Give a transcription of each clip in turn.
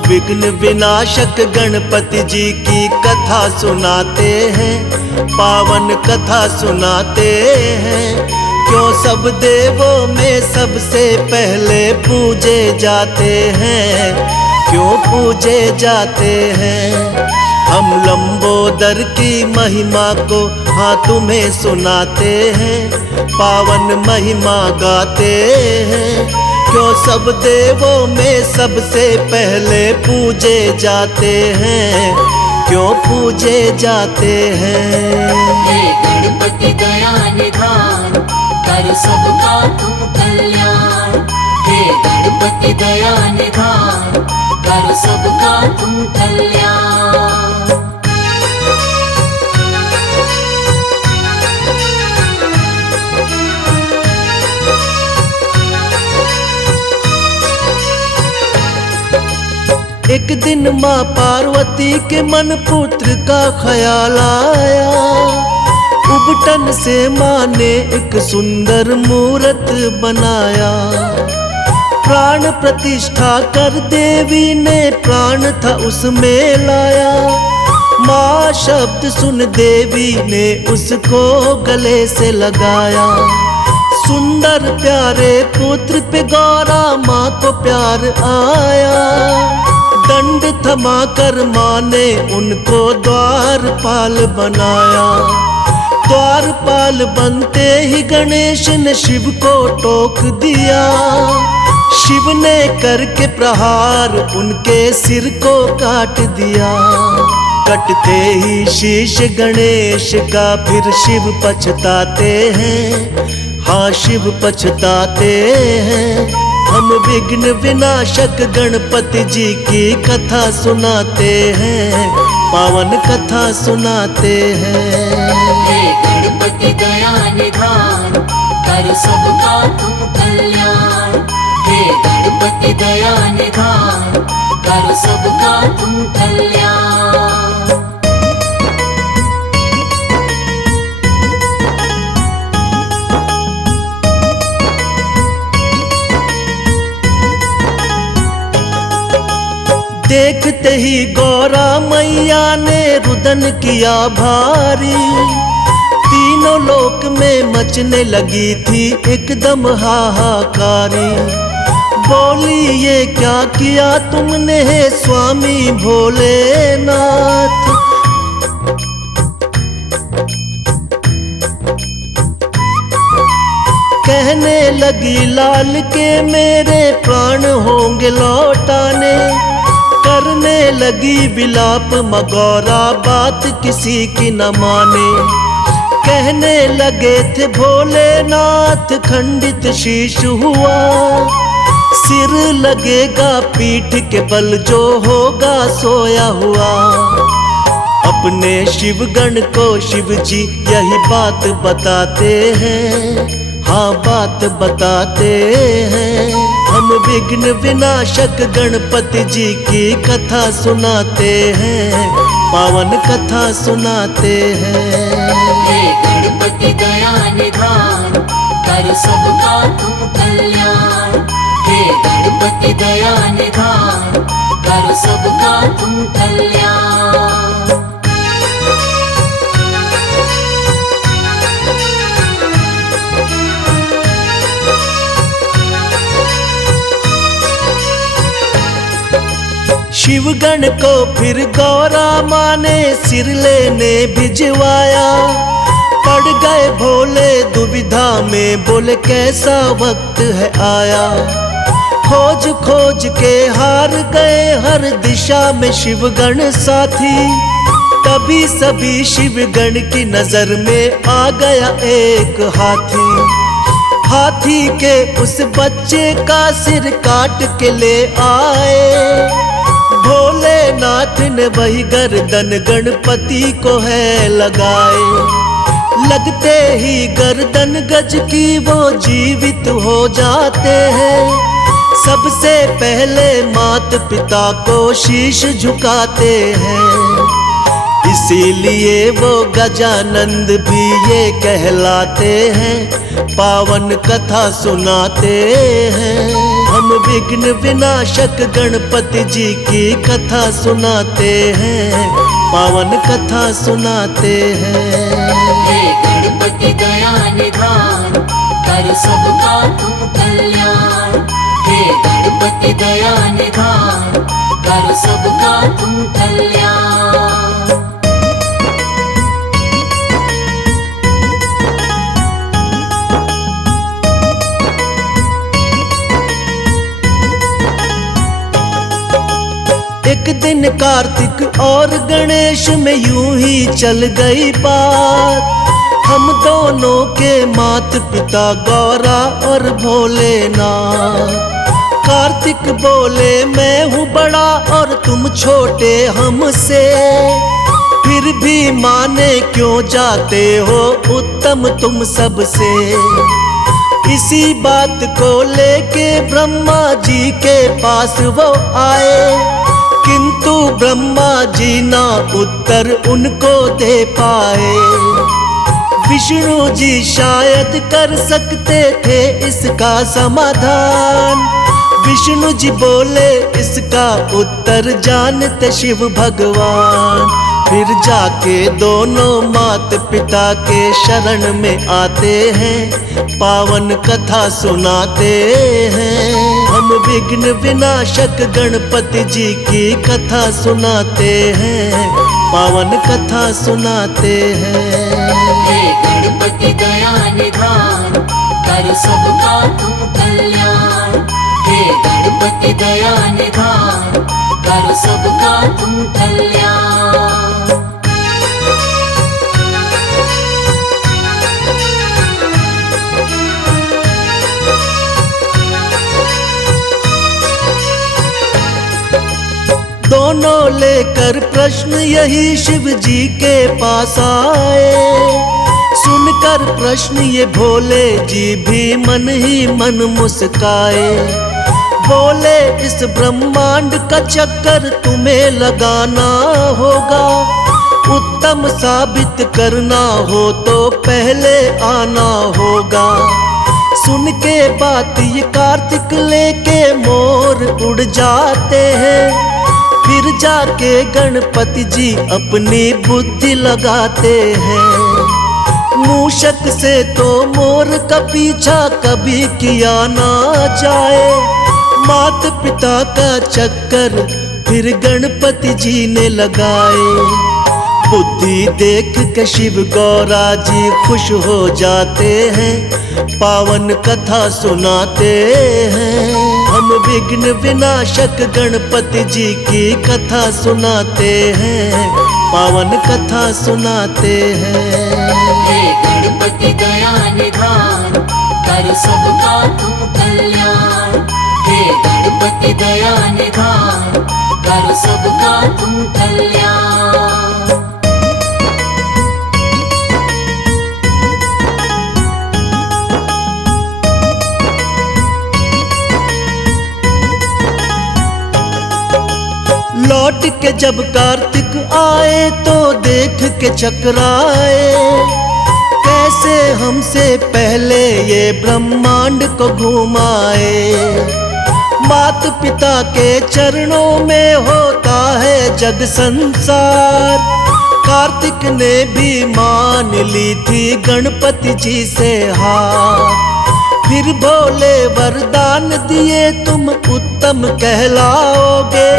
विघ्न विनाशक गणपति जी की कथा सुनाते हैं, पावन कथा सुनाते हैं। क्यों सब देवों में सबसे पहले पूजे जाते हैं, क्यों पूजे जाते हैं। हम लंबोदर की महिमा को हाँ तुम्हें सुनाते हैं, पावन महिमा गाते हैं। क्यों सब देवों में सबसे पहले पूजे जाते हैं, क्यों पूजे जाते हैं। हे गणपति दया निधान, कर सबका तुम कल्याण। हे गणपति दया निधान, कर सबका तुम कल्याण। एक दिन माँ पार्वती के मन पुत्र का ख्याल आया। उबटन से माँ ने एक सुंदर मूरत बनाया। प्राण प्रतिष्ठा कर देवी ने प्राण था उसमें लाया। माँ शब्द सुन देवी ने उसको गले से लगाया। सुंदर प्यारे पुत्र पे गौरा माँ को प्यार आया। दंड थमा कर माँ ने उनको द्वारपाल बनाया। द्वारपाल बनते ही गणेश ने शिव को टोक दिया। शिव ने करके प्रहार उनके सिर को काट दिया। कटते ही शीश गणेश का फिर शिव पछताते हैं, हाँ शिव पछताते हैं। हम विघ्न विनाशक गणपति जी की कथा सुनाते हैं, पावन कथा सुनाते हैं। हे गणपति दया निधान, कर सबका तुम कल्याण। हे गणपति दया निधान, कर सबका तुम कल्याण। देखते ही गौरा मैया ने रुदन किया भारी। तीनों लोक में मचने लगी थी एकदम हाहाकारी। बोली ये क्या किया तुमने स्वामी भोलेनाथ। कहने लगी लाल के मेरे प्राण होंगे लौटाने। करने लगी विलाप मगौरा बात किसी की न माने। कहने लगे थे भोलेनाथ खंडित शीश हुआ। सिर लगेगा पीठ के बल जो होगा सोया हुआ। अपने शिवगण को शिव जी यही बात बताते हैं, हाँ बात बताते हैं। हम विघ्न विनाशक गणपति जी की कथा सुनाते हैं, पावन कथा सुनाते हैं। हे गणपति दया निधान, कर सबका तुम कल्याण। हे गणपति दया निधान, कर सबका तुम कल्याण। शिवगण को फिर गौरा माँ ने सिर लेने भिजवाया। पड़ गए भोले दुविधा में, बोले कैसा वक्त है आया। खोज खोज के हार गए हर दिशा में शिवगण साथी। तभी सभी शिवगण की नजर में आ गया एक हाथी। हाथी के उस बच्चे का सिर काट के ले आए। भोलेनाथ ने वही गर्दन गणपति को है लगाए। लगते ही गर्दन गज की वो जीवित हो जाते हैं। सबसे पहले माता पिता को शीश झुकाते हैं। इसीलिए वो गजानंद भी ये कहलाते हैं, पावन कथा सुनाते हैं। हम हम विघ्न विनाशक गणपति जी की कथा सुनाते हैं, पावन कथा सुनाते हैं। हे गणपति दया निधान, कर सबका तुम कल्याण। हे गणपति दया निधान, कर सबका तुम कल्याण। एक दिन कार्तिक और गणेश में यूं ही चल गई बात। हम दोनों के माता पिता गौरा और भोलेनाथ। कार्तिक बोले मैं हूँ बड़ा और तुम छोटे हमसे, फिर भी माने क्यों जाते हो उत्तम तुम सबसे। इसी बात को लेके ब्रह्मा जी के पास वो आए, किंतु ब्रह्मा जी ना उत्तर उनको दे पाए। विष्णु जी शायद कर सकते थे इसका समाधान। विष्णु जी बोले इसका उत्तर जानते शिव भगवान। फिर जाके दोनों माता पिता के शरण में आते हैं, पावन कथा सुनाते हैं। हम विघ्न विनाशक गणपति जी की कथा सुनाते हैं, पावन कथा सुनाते हैं। हे गणपति दया निधान, कर सबका तुम कल्याण। हे गणपति दया निधान, कर सबका तुम कल्याण। दोनों लेकर प्रश्न यही शिव जी के पास आए। सुनकर प्रश्न ये भोले जी भी मन ही मन मुस्काए। बोले इस ब्रह्मांड का चक्कर तुम्हें लगाना होगा, उत्तम साबित करना हो तो पहले आना होगा। सुन के बात ये कार्तिक लेके मोर उड़ जाते हैं। फिर जाके गणपति जी अपनी बुद्धि लगाते हैं। मूषक से तो मोर का पीछा कभी किया ना जाए। माता पिता का चक्कर फिर गणपति जी ने लगाए। बुद्धि देख के शिव गौरा जी खुश हो जाते हैं, पावन कथा सुनाते हैं। हम विघ्न विनाशक गणपति जी की कथा सुनाते हैं, पावन कथा सुनाते हैं। हे गणपति दया निधान, कर सबका तुम कल्याण। हे गणपति दया निधान, कर सबका तुम कल्याण। लौट के जब कार्तिक आए तो देख के चकराए। कैसे हमसे पहले ये ब्रह्मांड को घुमाए। माता पिता के चरणों में होता है जग संसार। कार्तिक ने भी मान ली थी गणपति जी से हार। फिर भोले वरदान दिए तुम उत्तम कहलाओगे।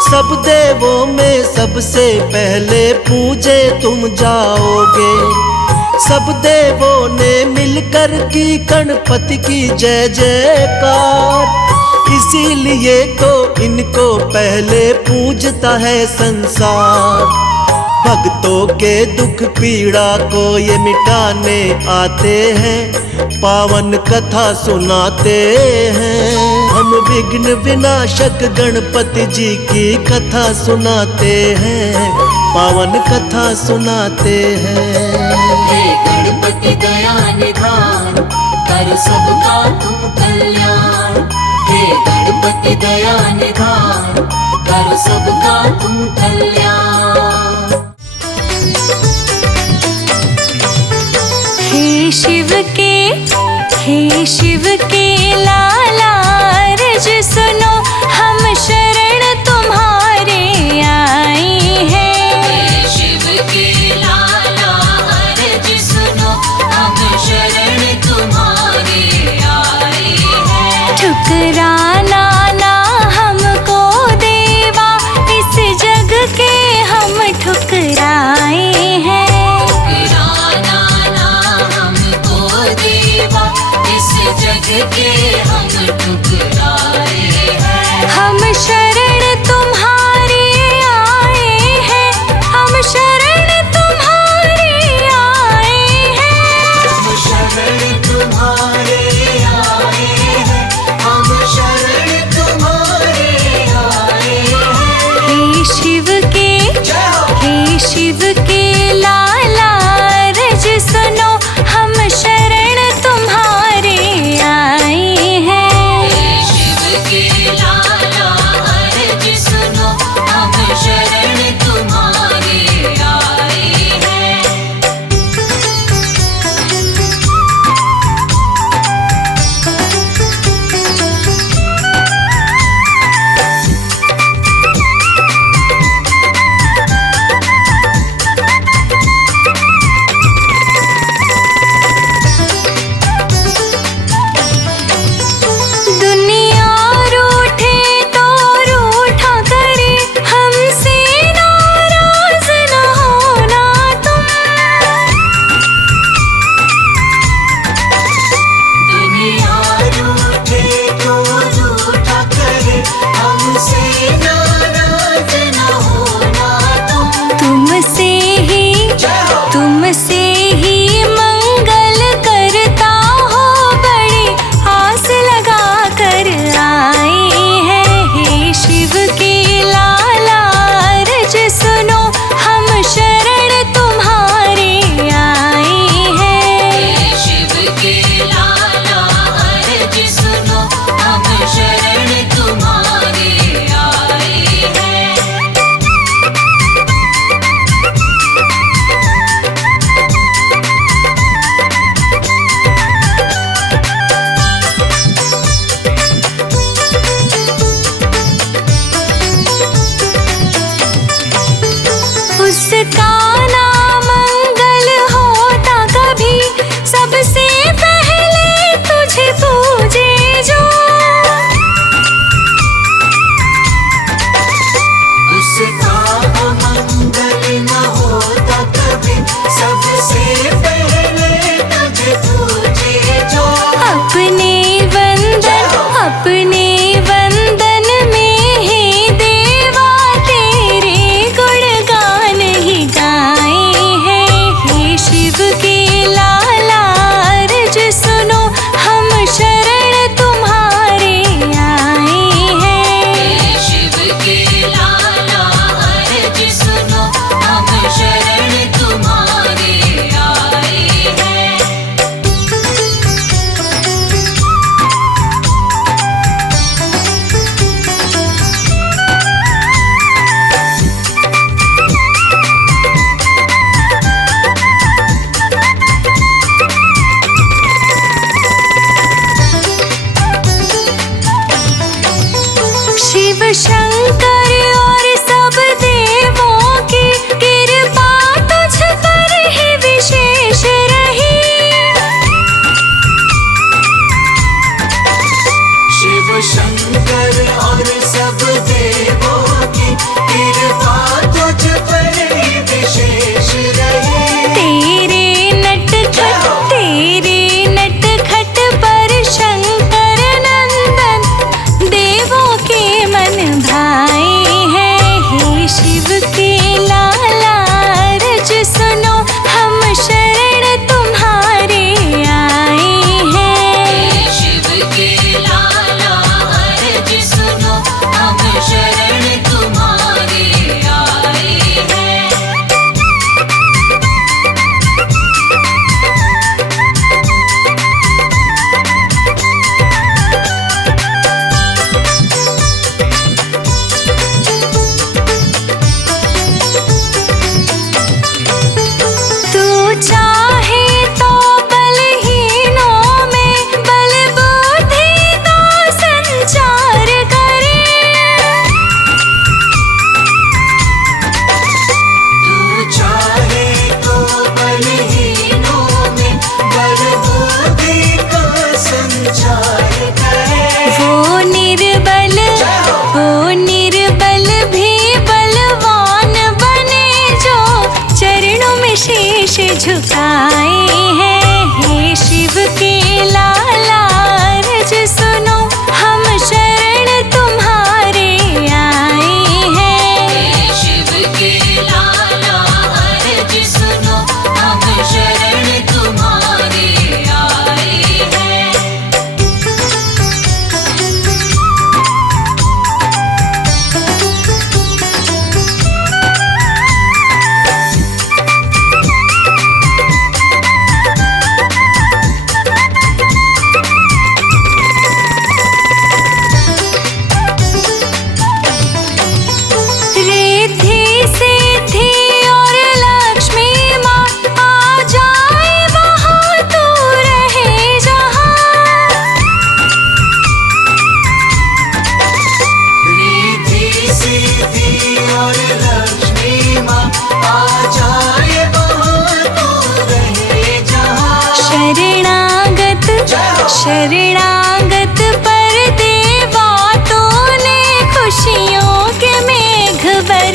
सब देवों में सबसे पहले पूजे तुम जाओगे। सब देवों ने मिलकर की गणपति की जय जयकार। इसीलिए तो इनको पहले पूजता है संसार। भक्तों के दुख पीड़ा को ये मिटाने आते हैं, पावन कथा सुनाते हैं। हम विघ्न विनाशक गणपति जी की कथा सुनाते हैं, पावन कथा सुनाते हैं। हे गणपति दया निधान, कर सबका तुम कल्याण। हे गणपति दया निधान, कर सबका तुम कल्याण। हे शिव के लाला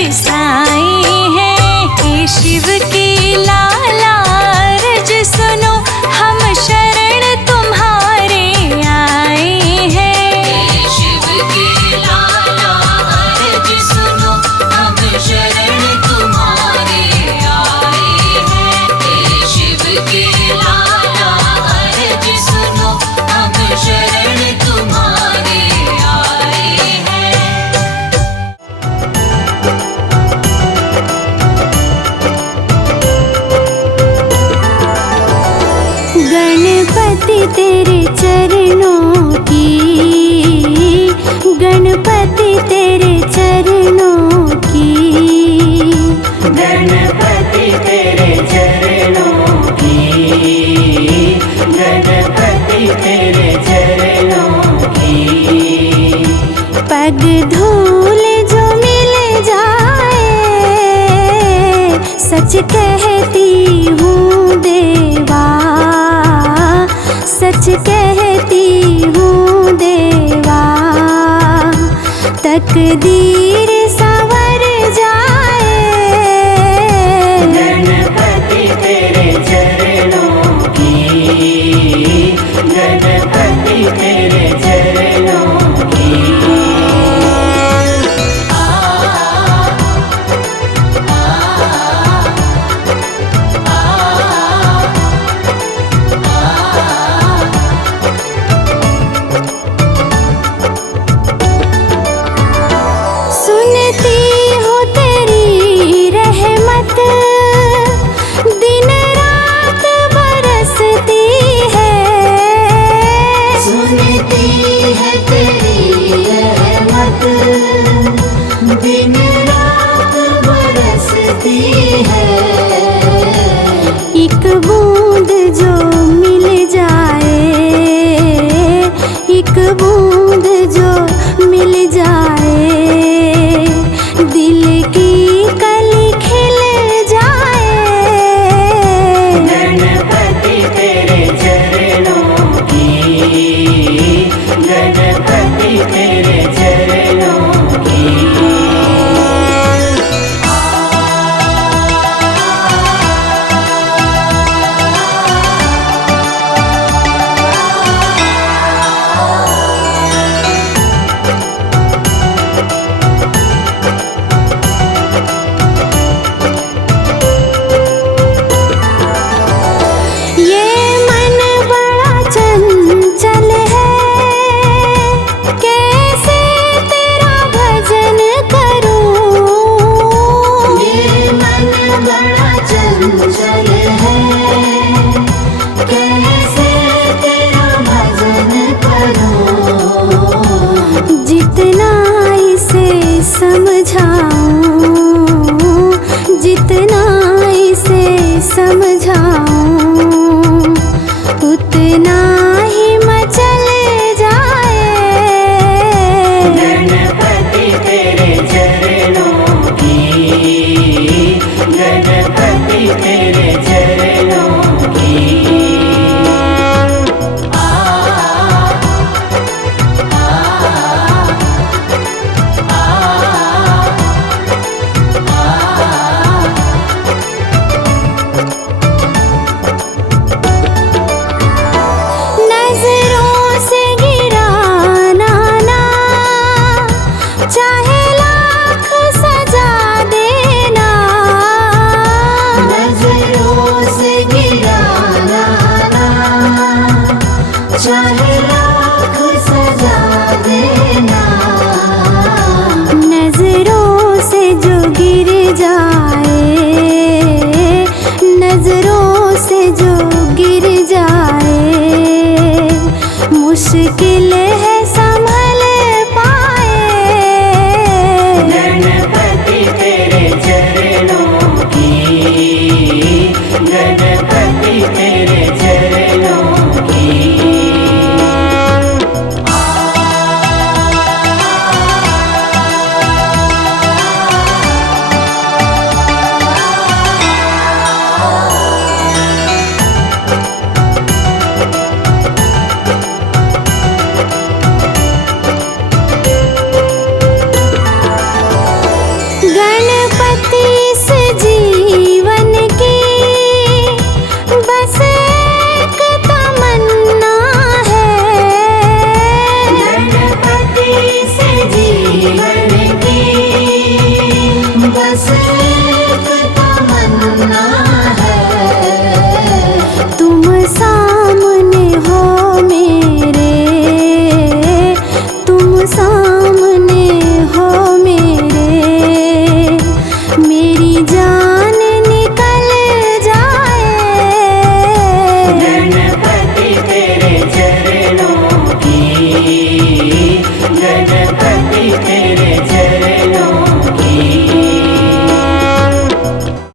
बरसाई है। हे शिव की लाला अर्ज सुनो, हम शरण तुम्हारे आए हैं। हे शिव के लाला अर्ज सुनो, हम शरण तुम्हारे आए हैं। हे शिव के लाला अर्ज सुनो, हम शरण तुम्हारे आए हैं। गणपति तेरे चरणों की, गणपति तेरे चरणों की, गणपति तेरे चरणों की, गणपति तेरे चरणों की। पग धूल जो मिल जाए, सच कहती हूँ देवा, सच कहती हूँ देवा। तकदीर संवर जाए, गणपति तेरे चरणों की, गणपति तेरे चरणों की। सुनती हूँ तेरी रहमत, दिन रात बरसती है। सुनती है तेरी रहमत, दिन रात बरसती है। एक बूंद जो मिल जाए, एक बूंद जो मिल जाए, दिल की कली खिल जाए। गणपति तेरे चरणों की, गणपति तेरे चरणों की। ये मन बड़ा चंचल है, कैसे तेरा भजन करूं। ये मन बड़ा चंचल है, कैसे तेरा भजन करूं। जितना इसे समझाऊं, जितना इसे समझाऊं, उतना ही मचल जाए। गणपति तेरे चरणों की, गणपति तेरे चरणों की। नजरों से गिराना ना, चाहे लाख सजा देना। नजरों से गिराना ना, चाहे लाख सजा देना। नजरों से जो गिर जाए, नजरों से जो गिर जाए, मुश्किल